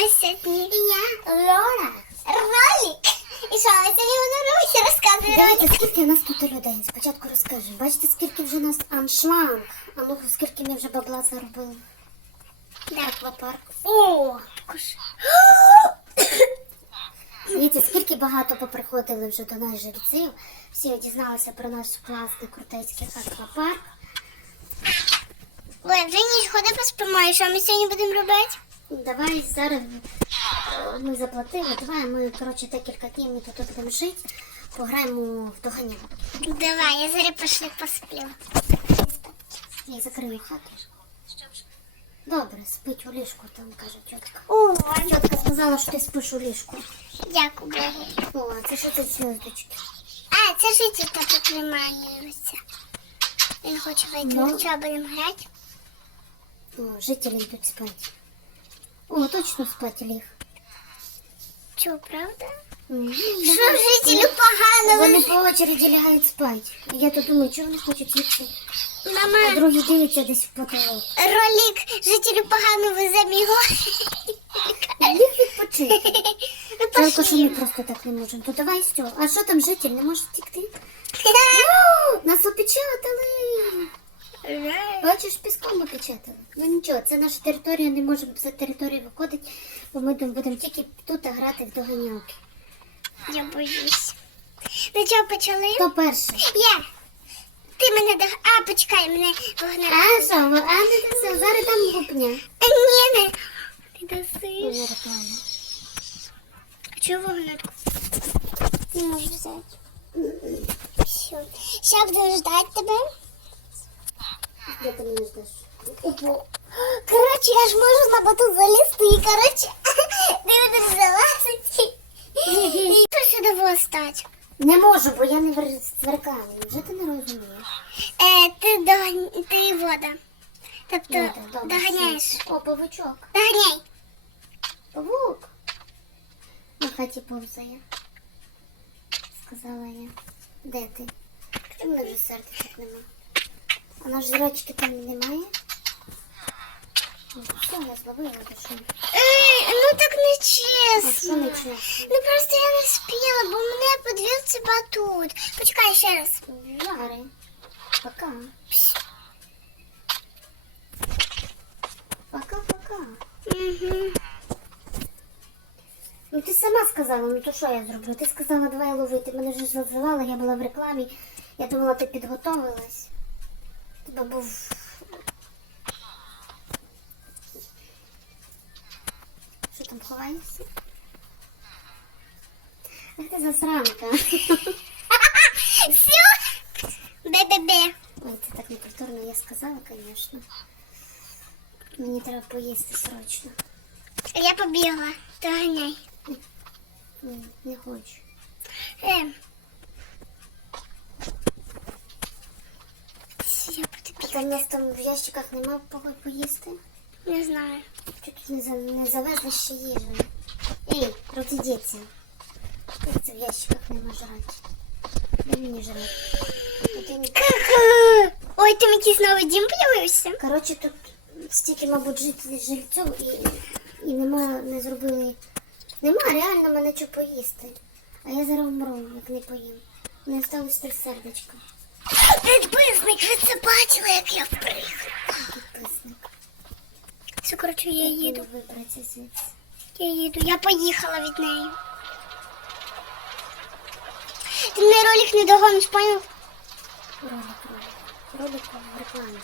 10 днів. Я Лора. Ролик. І що, я тобі воно робить розказую Давайте, скільки у нас тут людей? Спочатку розкажемо. Бачите, скільки вже у нас аншланг? А ну скільки ми вже бабла заробили? Да. Аквапарк. О. Дивіться, скільки багато поприходили вже до нас жерців. Всі дізналися про наш класний крутецький аквапарк. Ой, вже ніч ходи поспимо, і що ми сьогодні будемо робити? Давай зараз е, ми заплатили. Давай ми, коротше, декілька днів ми тут будемо жити. Пограємо в доганянку. Давай, я зараз пошли посплю. Я закрию хату. Добре, спить у ліжку, там каже тітка. О, Тітка сказала, що ти спиш у ліжку. дякую Богу. О, а це що це зв'язочки? А, це житель так тримається. Він хоче вийти. Ну. Що, будемо грати? О, жителі йдуть спати. О, точно спать ліг. Чого, правда? Що жителю погано? Вони по очереді лягають спати. Я то думаю, чого вони хочуть лягти? А Мама, другі дивляться десь в потолок. ролик жителю погано везе його. Ліг відпочити. Ну, Жалко, що ми просто так не можемо. То давай все. А що там житель? Не може втікти? Нас опечатали. Бачиш, піском опечатали. Ну нічого, це наша територія, не можемо за територію виходити, бо ми будемо тільки тут грати в доганялки. Я боюсь. Ну чого почали? Хто перший? Я. Ти мене дог... А, почекай, мене вогнера. А що, а не це, зараз там гупня. А, ні, не. Ти досиш. Реклама. Чого вогнетку? Не можу взяти. Все. Сейчас буду ждать тебе. Де ти мене ждеш? Короче, я ж можу на батут залізти і, короче, ти будеш залазити. І що сюди було стати? Не можу, бо я не вер- зверкаю. Вже ти не розумієш. Е, ти догон... ти вода. Тобто, Добре, добре, доганяєш. все. О, павучок. Доганяй. Павук. На хаті повзає. Сказала я. Де ти? Ти мене вже сердечок нема. А наш зрачки там немає. Ну, Все, я зловила душу. Е, ну так не чесно. не чесно? Ну просто я не спіла, бо мене подвів цей батут. Почекай ще раз. Жари. Пока. Пока-пока. Угу. Ну ти сама сказала, ну то що я зроблю? Ти сказала, давай ловити. Мене вже зазивала, я була в рекламі. Я думала, ти підготовилась. Тебе був. Що там? Ах ти засранка. Все. Бе-бе-бе. Ой, це так некультурно я сказала, звісно. Мені треба поїсти срочно. Я побігла. Доганяй. Ні, не хочу. Е. Все, нас там в ящиках нема кого поїсти. Не знаю. Тут не, за, не завезли ще їжі? Ей, розійдіться. Як це в ящиках нема жрати? Дай мені жрати. Ой, там якийсь новий дім появився. Коротше, тут стільки, мабуть, жителів жильців і, і нема, не зробили... Нема реально мене що поїсти. А я зараз вмру, як не поїм. Не осталось три сердечка. Підписник, ви це бачили, як я приграла. Все, коротше, я їду. Я їду. Я поїхала від неї. Ти мене ролик не догониш, поняв? Ролик, ролик. Ролик в рекламі.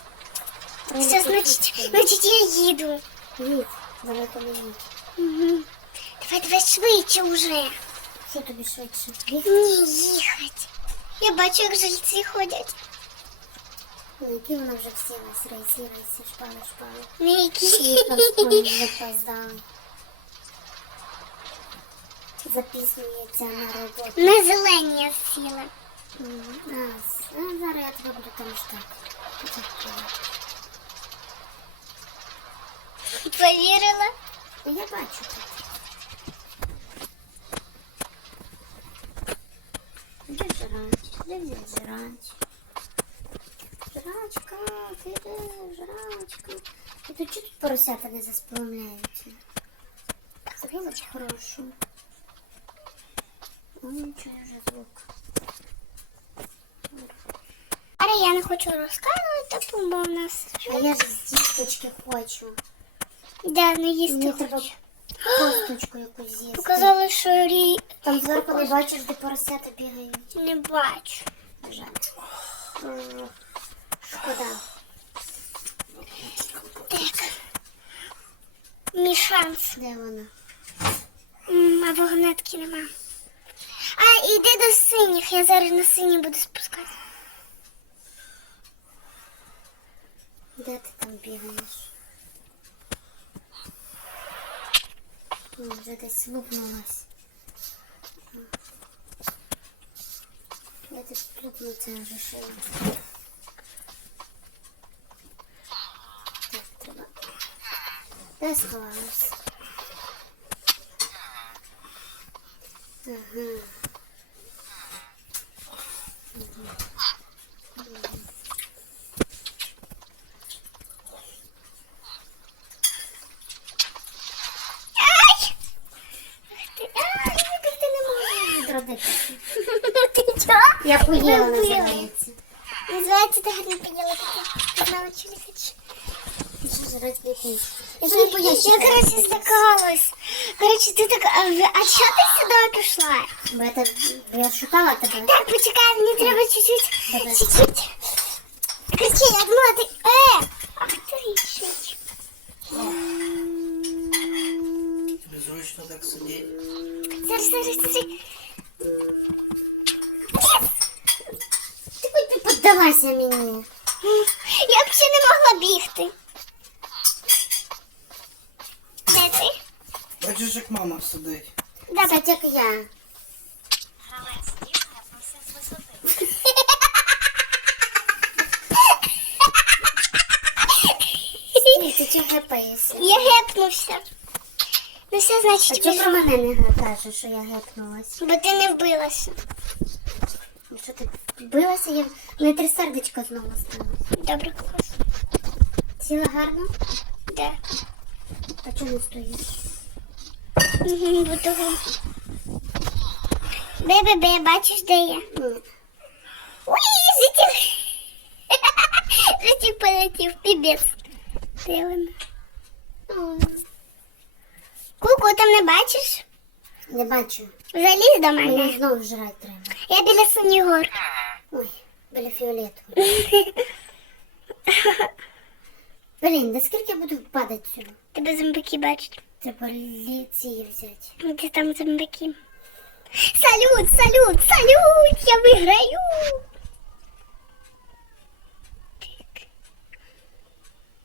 Все, значить, значить я їду. Їдь, далеко не їдь. Угу. Давай, давай швидше уже. Що тобі швидше? Ні, їхати. Я бачу, як жильці ходять. Ну, які вона вже всі нас рейсі, рейсі, шпали, шпали. Не які. І просто запоздали. Запізнюється на роботу. На зелені я сіла. М, А, с- а зараз я тебе буду там ждати. Почекай. Повірила? Ну, Я бачу тут. Де жрать? Де Взяти жрать? Жрачка, ти де, жрачка? І тут чого тут поросята не засполомляються? Стрілочку хорошу. О, нічого вже звук. Але я не хочу розказувати, бо в нас А я ж з дісточки хочу. не їсти Мені треба хочу. Косточку якусь з'їсти. Показали, що рі... Там зверху не бачиш, де поросята бігають. не бачу. Жаль. Шкода. Так. Мій шанс. Де вона? М, А вагонетки нема. А, іди до синіх, я зараз на сині буду спускати. Де ти там бігаєш? М, Вже десь. Я десь лупнуться вже шила. Так, треба. Де сховалась? Ага. Я поїла, Вибила. називається. так ти гарно поїла. я не хочу. Не? Я Я, не короче, злякалась. Короче, ти так, а, а чого ти сюди пішла? Бо бо я шукала тебе. Так, почекай, мені треба чуть-чуть, чуть-чуть. Короче, я думала, ти, е, ах ти річить. Тобі зручно так сидіти. Зараз, зараз, зараз. Ти хоч би піддалася мені. Я б ще не могла бігти. Де ти? Бачиш, як мама сидить. Давай. Це як я. Чого? Я гепнувся. Ну все, А значить, чого про мене не кажеш, що я гепнулась? Бо ти не вбилася. Ну, Що ти билася, я не три сердечка знову стало. Добре, клас. Сіла гарно? Де? А чому не стоїш? Угу, бо того. Бе-бе-бе, бачиш, де я? Ну, Ой, житів. Житів полетів, пібець. Вона? ну, там не бачиш? Не бачу. Залізь до Мені знову жрати треба. Я біля Сонігор. Ой, біля фіолету. Блін, да скільки я буду падати сюди? Тебе зомбаки бачать. Треба ліції взяти. Де там зомбаки? Салют, салют, салют! Я виграю!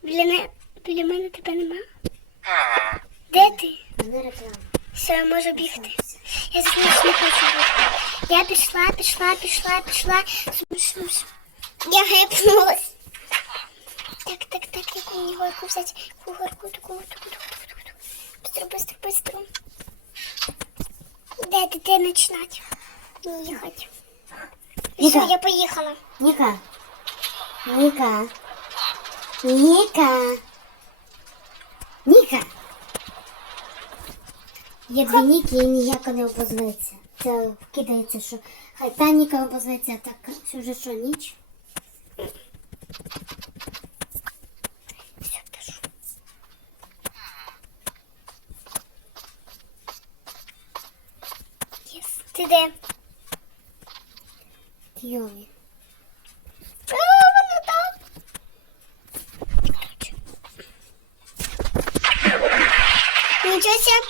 Біля, не... біля мене тебе нема? Де ти? Не реклама. Все, я можу бігти. Я зараз не хочу бігти. Я пішла, пішла, пішла, пішла. Сум, сум, сум. Я гепнулась. Так, так, так, яку мені горку взяти? Яку горку, таку, таку, таку, таку, таку. Быстро, быстро, быстро. Де ти, де починати? Не їхати. Все, Ніка. я поїхала. Ніка. Ніка. Ніка. Ніка. Є дві Ніки і ніяка не опозветься. Це кидається, що хай та Ніка опозветься, а так що вже що, ніч? Ти де? Йові. А, вона там. Короче. Нічого себе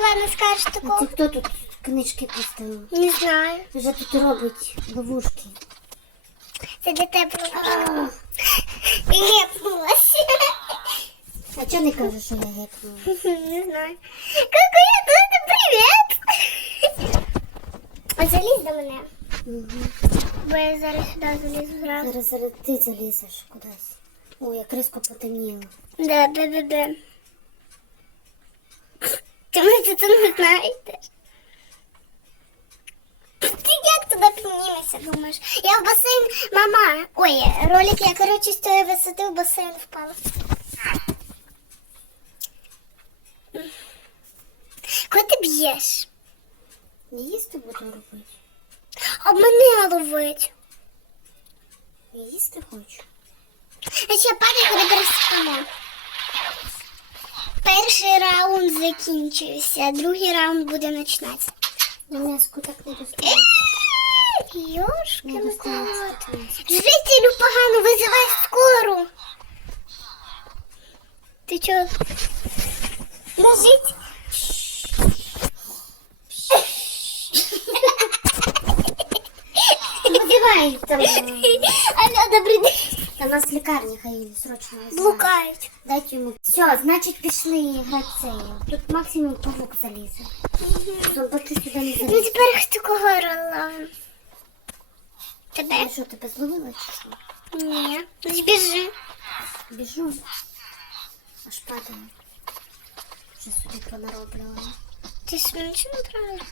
не скажеш такого. це хто тут книжки поставив? Не знаю. Вже тут робить ловушки. Це для тебе ловушка. І. А чого не кажеш, що я гекнула? Не знаю. Какой тут привіт. Залізь до мене. Угу. Бо я зараз сюди залізу зразу. Зараз, зараз ти залізеш кудись. Ой, як різко потемніло. Да, бе-бе-бе. Чому ти не знаєте? Ти як туди піднімешся, думаєш? Я в басейн, мама. Ой, ролик я, коротше, з тої висоти в басейн впала. їж. Не їсти буду робити. А мене ловить. Я їсти хочу. А ще падай, коли переспимо. Перший раунд закінчився, другий раунд буде починатися. На м'яску так не достає. Йошки, кот. Жителю погано, визивай скору. Ти чого? Лежить. Визивай там. Алло, добрий день. Та нас лікарня хай срочно. Блукають. Дайте йому. Все, значить пішли грати цей. Тут максимум павук залізе. Зомбаки сюди не Ну залізе. тепер хто кого ловим? Тебе? Я що, тебе зловила чи що? Ні. Збіжи. Біжу. Аж падаю. Вже собі понароблювала. Ти не правильно.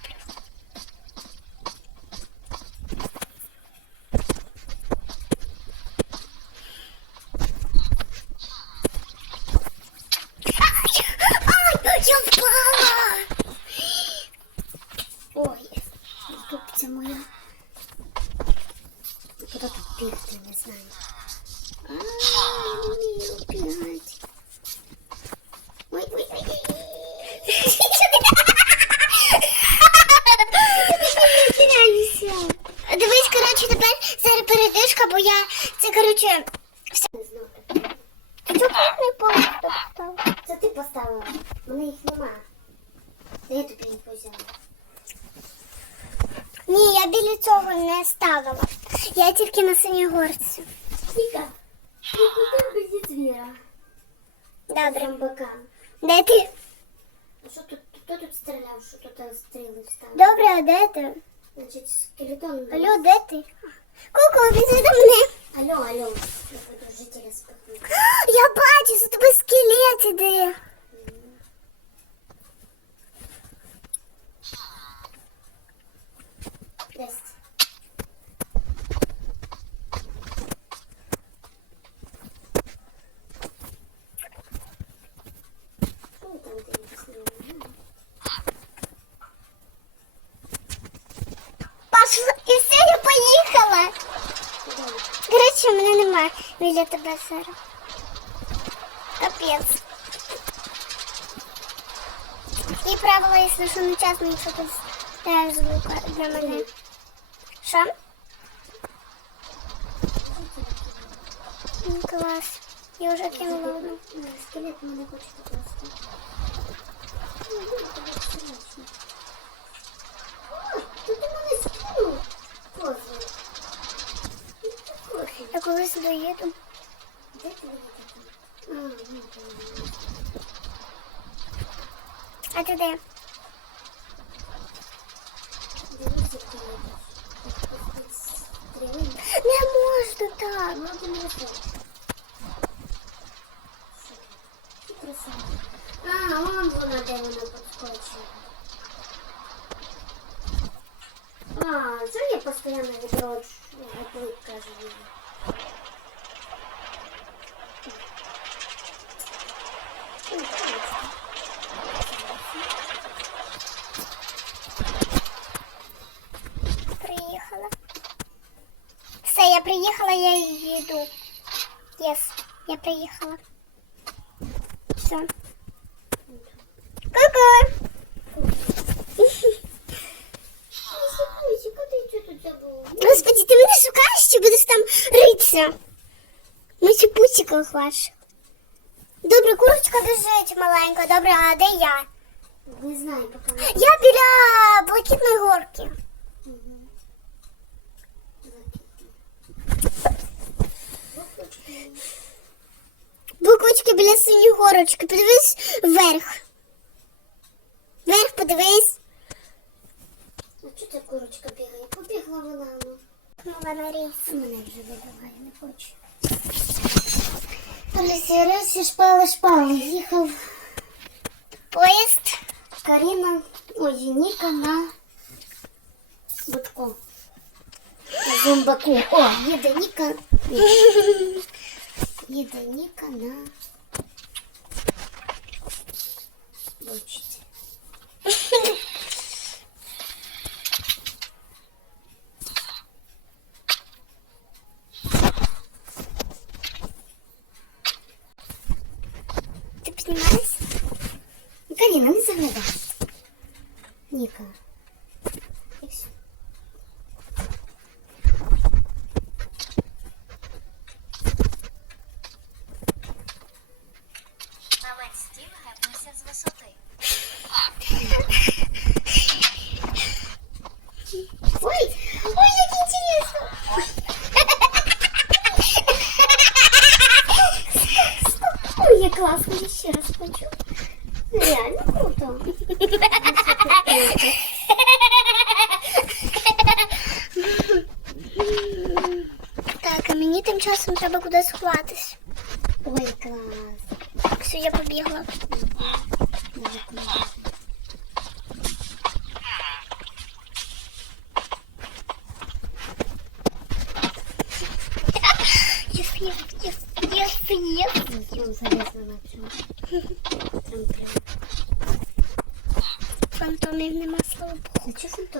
Ай, я впала! Ой, тупця моя. Куди тут бігти, не знаю. А, не вмію бігати. Ой, ой, ой, ой. Дивись, коротше, тепер зараз передишка, бо я це, коротше, все. Не знаю. Ти чого не поставив? Це ти поставила. Мене їх нема. Я тобі їх взяла? Ні, я біля цього не ставила. Я тільки на синій горці. Віка, куди без звіра? Добре. Зомбака. Де ти? А що тут? Хто тут стріляв? Що тут стріли встали? Добре, а де ти? Значить, скелетон. Алло, де ти? Куку, біжи до мене. Алло, алло. Я буду жителя спихну. Я бачу, за тебе скелет іде. Десь. Що ви там дивитесь на мене? Пошла, і все, я поїхала. Куди? Коротше, мене немає біля тебе зараз. Капець. І правило, якщо що не час, якщо ти теж звука для мене. Що? Ну, Клас. Я вже кинула одну. Скелет мене хоче покласти. Ні, ні, тобі страшно. О, Тут ти мене скинув. Козли. Ну, ти козли. Я колись доїду. Де ти мене такі? А, ну, то А ти де? Дивись, як ти їдеш. Як тут стріли. Не можна так. Ну, ти не виходиш. Що красава. А, вон вона, де вона підскочила. А, що я постійно відроджу? Гоплик, каже він. Все, я я. Єс, я приїхала. Все. Ку-ку. Господи, ти мене шукаєш чи будеш там ритися? Ми чіпусиках ваших. Добре, курочка біжить маленька, добре, а де я? Не знаю, поки Я біля блакитної горки. Буквочки біля синьої горочки. Подивись вверх. Вверх подивись. А чого ця курочка бігає? Побігла вона, ну. Ну, вона ріс. Мене вже вибігає, не хочу. Олеся, раз і шпали, шпали. Їхав Поїзд. Каріна, ой, Ніка на будку. На зомбаку. О, їде Ніка. Єдиніка на бочці. Ти піднімалась? Каріна, не заглядай. Ника.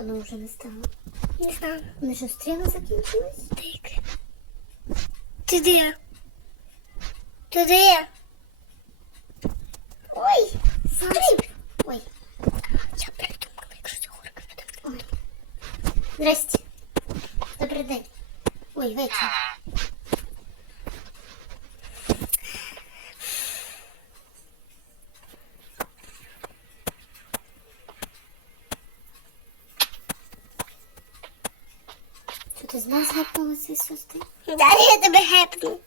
Фантону вже не стало? Не знаю. Вони що, стріли закінчились? Так. Ти де? Ти де? Ой, скрип. Ой, Я придумала, якщо цього горка буде. ой. Здрасте. Добрий день. Ой, вечір. Що ти з нас сестри? Далі я тебе гепну.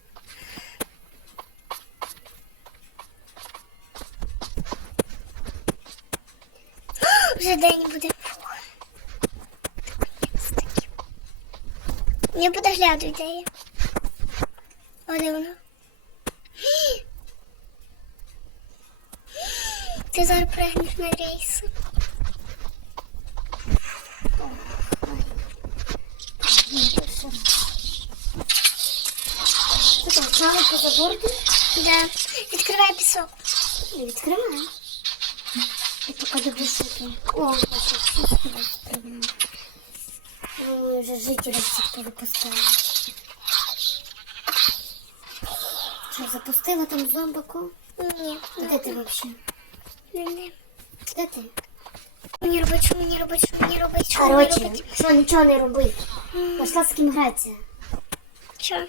Вже день буде. Я подоглядую, де я. О, де воно? Ти зараз пригнеш на рейси. Що там, знали поза борду? Да. Відкривай пісок. Не відкриваю. Я поки. О, бачу, все співаю. Ну, вже жителів всіх повипускали. Що, запустила там зомбаку? Ні, Де ти взагалі? не, не. Де ти? Мені робить, що мені робить, що мені робить, що мені Короче, робить. що нічого не роби. Пошла з ким гратися. Що?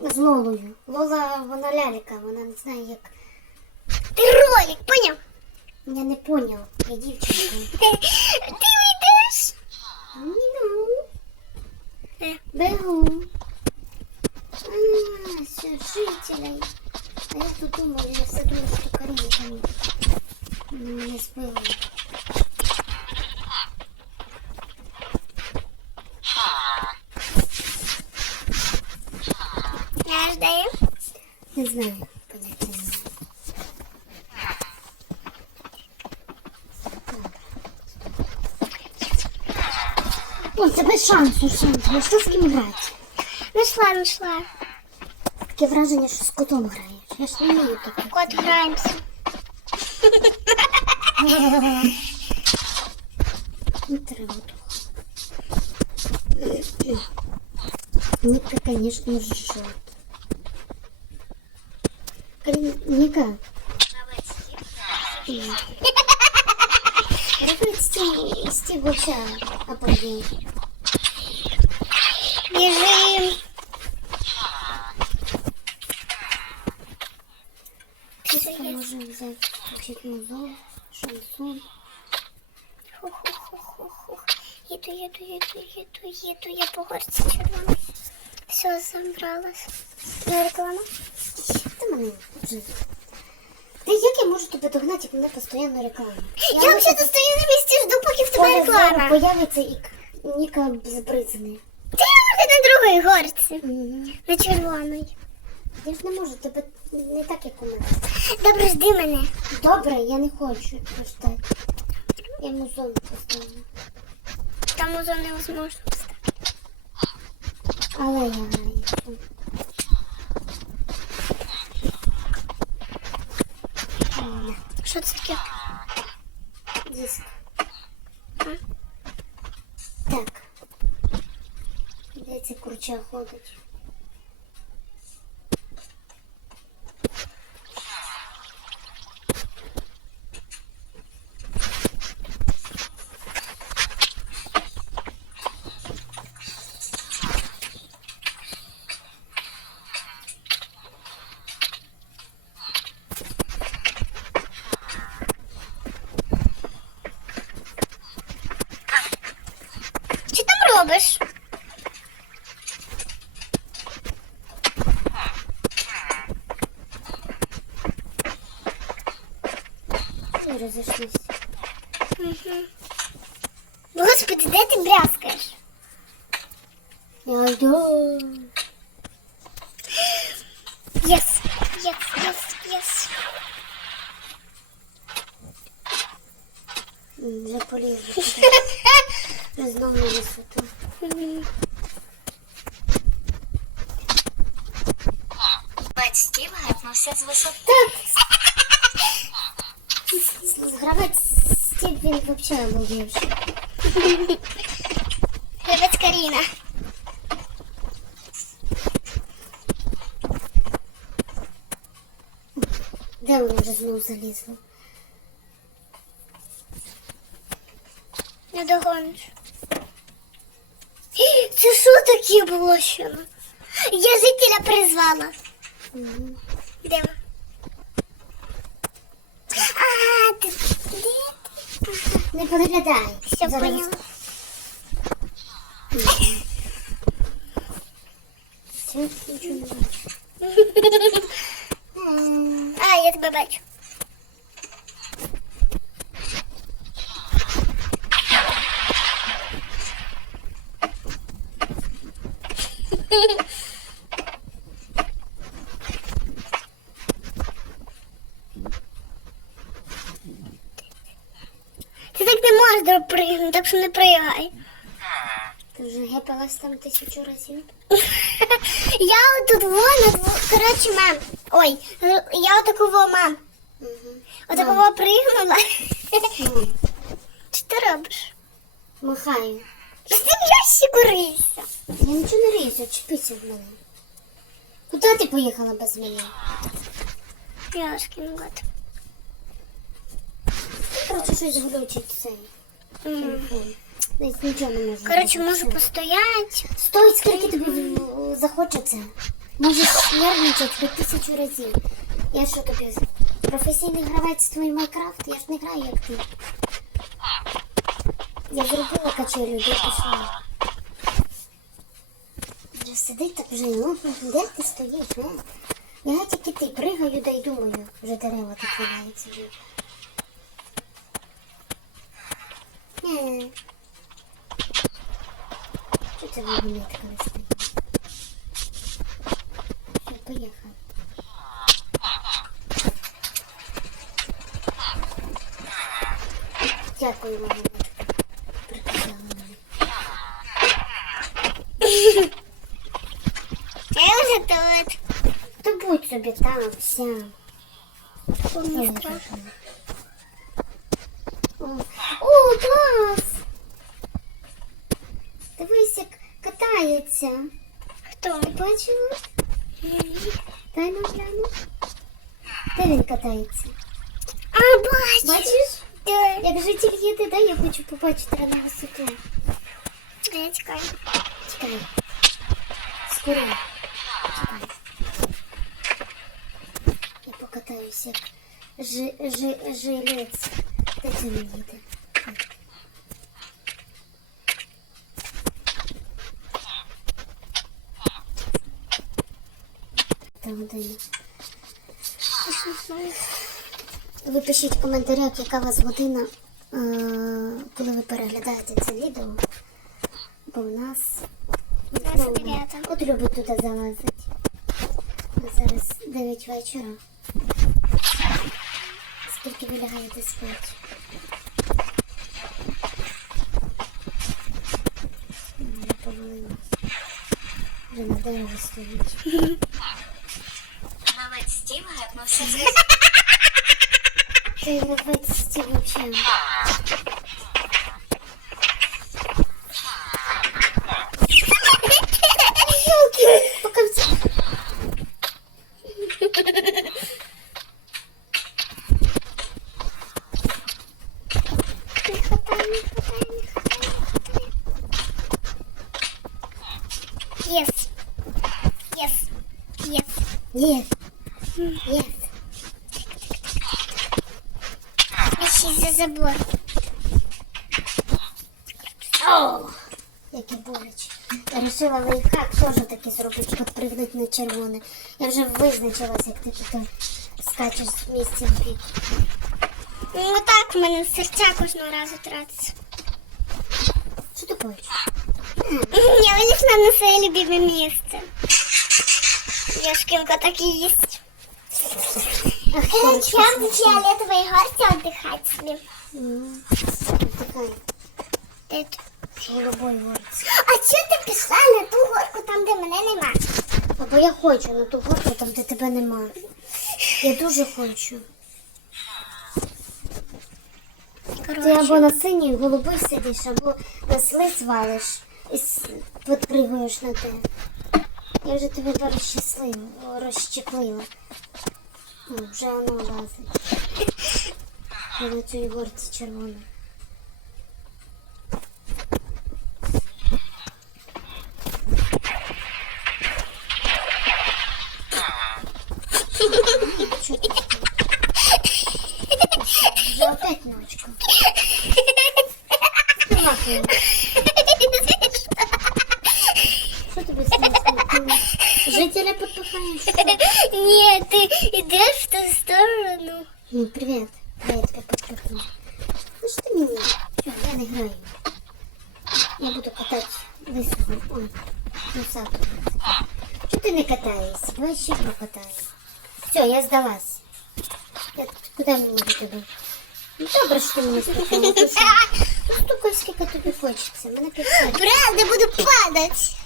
З Лолою. Лола, вона лялька, вона не знає як. Ти ролик, поняв? Я не поняв. Я дівчинка. Ти, ти уйдеш? Міну. Бегу. А, все, жителей. А я тут думаю, я все думаю, что Карина там не знаю, поняття не знаю. О, тебе шансу, шансу. Я що з ким грати? Нашла, нашла. Таке враження, що з котом граєш. Я ж не вмію таке. Кот, граємося. Не треба того. Ніка, конечно, жжет. Карин, Ніка, Гравець Стів Робить стіг, стіг вообще обалдеть. Біжим. Сейчас можем взять, включить музон, шансон. Хух-хух-хух-хух. Їду, їду, їду, їду, їду. Я по горці червоної. Все, забралась. Не реклама? Мене. Ти як я можу тебе догнати, як мене постійно реклама? Я взагалі стою на місці, жду, поки в тебе реклама. появиться і Ніка збризне. Ти вже на другій горці. Мгм. На червоній. Я ж не можу, тебе не так, як у мене. Добре, жди мене. Добре, я не хочу ждати. Я музон поставлю. Там узо невозможно встати. Але я граю. М, Що це таке? Диск. Так. Де це курча ходить? Робиш? І Угу. Господи, де ти брязкаєш? Я йду. Єс, єс, єс, єс. М, Вже полізу. туди. Знову на висоту. Бать Стів гепнувся з висоти. Гравець Стів, він взагалі обалдівший. Гравець Каріна. Де вона вже знову залізла? Не догониш. Це що таке було ще? Я жителя призвала. Мгм. Де? А, ти де ти? Не подглядай. Все поняла. А, я тебе бачу. Ти так не можеш допригнути, так що не пригай. Ти вже гепалась там тисячу разів. Я тут вон, коротше, мам. Ой, я отакого мам. Угу. Отакого пригнула. Ну, Що ти робиш? махаю. Ти ящику рийся. Я нічого не різу, чіпися в мене. Куди ти поїхала без мене? Яшкин год. Коротше, щось глючить цей телефон. Десь нічого не можу. Коротше, можу постоять. Стой, скільки тобі захочеться. Можеш нервничати хоч тисячу разів. Я що тобі? Професійний гравець твій Майнкрафт? Я ж не граю, як ти. Я зробила качелю, де пішла. Вже сидить так вже, ну, де ти стоїш, не? Я тільки ти пригаю, да й думаю, вже дерева так валяють собі. Не. Що це вагонетка не стоїть? Все, поїхав. Дякую, вагонетка. Приказала мені. Я вже тут. Та будь собі там, вся. Мені страшно. О, О, клас! Дивись, як катається. Хто? Ти бачила? Дай нам гляну. Де він катається? А, бачу. Бачиш? Да. Як житель їде, дай я хочу побачити на висоту. Я чекаю. Чекай. Скоро. Чекай. Я покатаюся як жи, жи, жилець. Де це не їде? Так. Та година. Ви пишіть в коментарях, яка у вас година, е, коли ви переглядаєте це відео. Бо в нас. От любить туди залазити. Зараз 9 вечора. Скільки ви лягаєте спати? Я повалилась. Вже на дереві стоїть. Гравець Стів гепнувся з Ти гравець стів взагалі. Пока все. Не хватай, не хватай, не хватай. Yes. Yes. Yes. Є. Є. Вещи за забор. О! які боляче. Я вирішила лайфхак теж таки зробити, підпригнути на червоне. Я вже визначилась, як ти тут скачеш з місця в бік. Ну так, в мене серця кожного разу тратиться. Що ти хочеш? Я вийшла на своє любиме місце. Яшкинка так і їсть. Ах, Я Сонечко, в фіолетовій горці віддихати А чого ти пішла на ту горку там, де мене нема? Або я хочу на ту горку, там де тебе нема. Я дуже хочу. Ти або на синій голубий сидиш, або на слиз валиш і підпригуєш на те. Я вже тебе розщаслила, розщеплила. О, вже воно лазить. Я на цій горці червона. Що ти таке? Вже падать.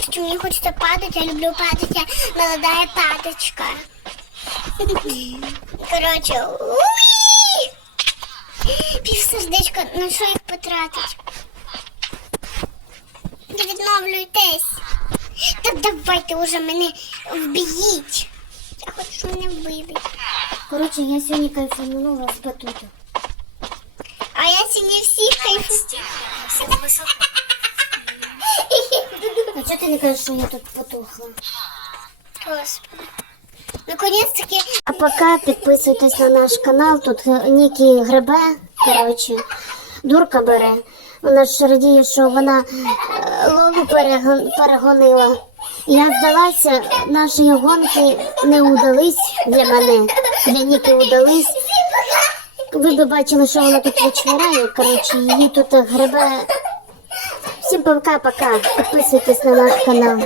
Что мне хочется падать, я люблю падать, я молодая падочка. Короче, уи! Пів сердечка, на що їх потратить? Не відновлюйтесь. Так давайте уже мене вб'їть. Я хочу, щоб мене вбили. Коротше, я сьогодні кайфанула з батуту. А я сьогодні всіх кайфу. А чого ти не кажеш, що я тут потухла? Господи. Наконец-таки А поки підписуйтесь на наш канал, тут е, Нікі гребе, коротше, дурка бере. Вона ж радіє, що вона е, Лолу перегонила. Я здалася, наші гонки не удались для мене. Для Ніки удались. Ви б бачили, що вона тут вичвиряє. Коротше, її тут гребе. Всім пока-пока. Підписуйтесь на наш канал.